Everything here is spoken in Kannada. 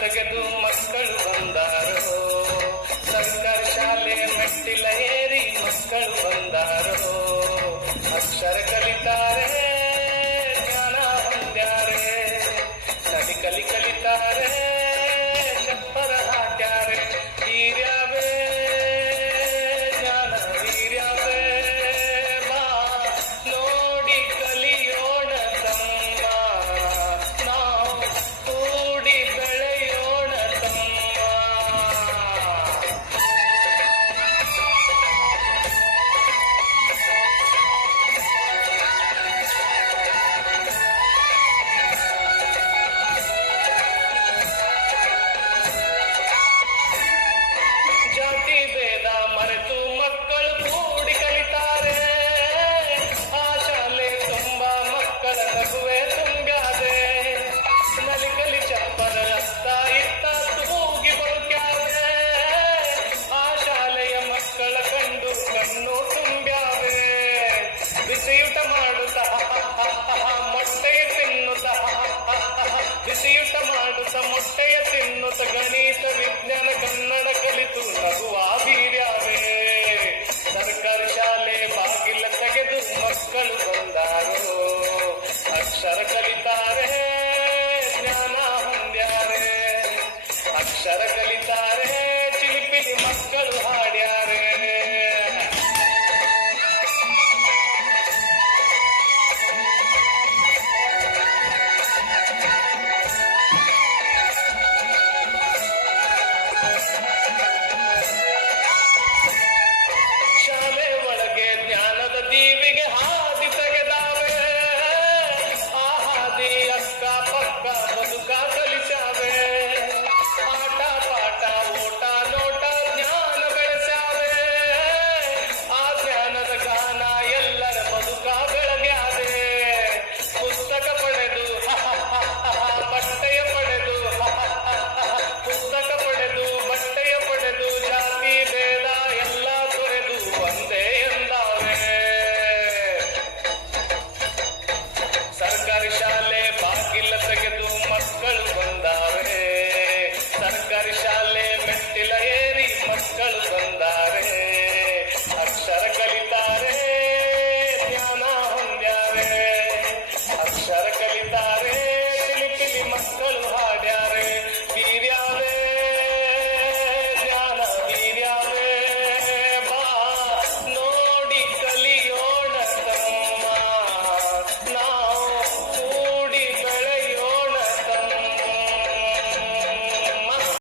ತೆಗೆದು ಮಕ್ಕಳು ಬಂದಾರೋ? ಸರ್ಕಾರಿ ಶಾಲೆ ಮೆಟ್ಟಿಲ ಏರಿ ಮಕ್ಕಳು ಬಂದಾರೋ? ಅಕ್ಷರ ಮಾಡುತ್ತ ಮೊಟ್ಟೆಯ ತಿನ್ನುತ್ತ ಗಣಿತ ವಿಜ್ಞಾನ ಕನ್ನಡ ಕಲಿತು ನಗುವ ವೀರ್ಯವೇ ಸರ್ಕಾರಿ ಶಾಲೆ ಬಾಗಿಲ ತೆಗೆದು ಮಕ್ಕಳು ಬಂದಾರೋ ಅಕ್ಷರ ಕಲಿತಾರೆ, ಜ್ಞಾನ ಹೊಂದ್ಯಾರೆ. ಅಕ್ಷರ Yeah.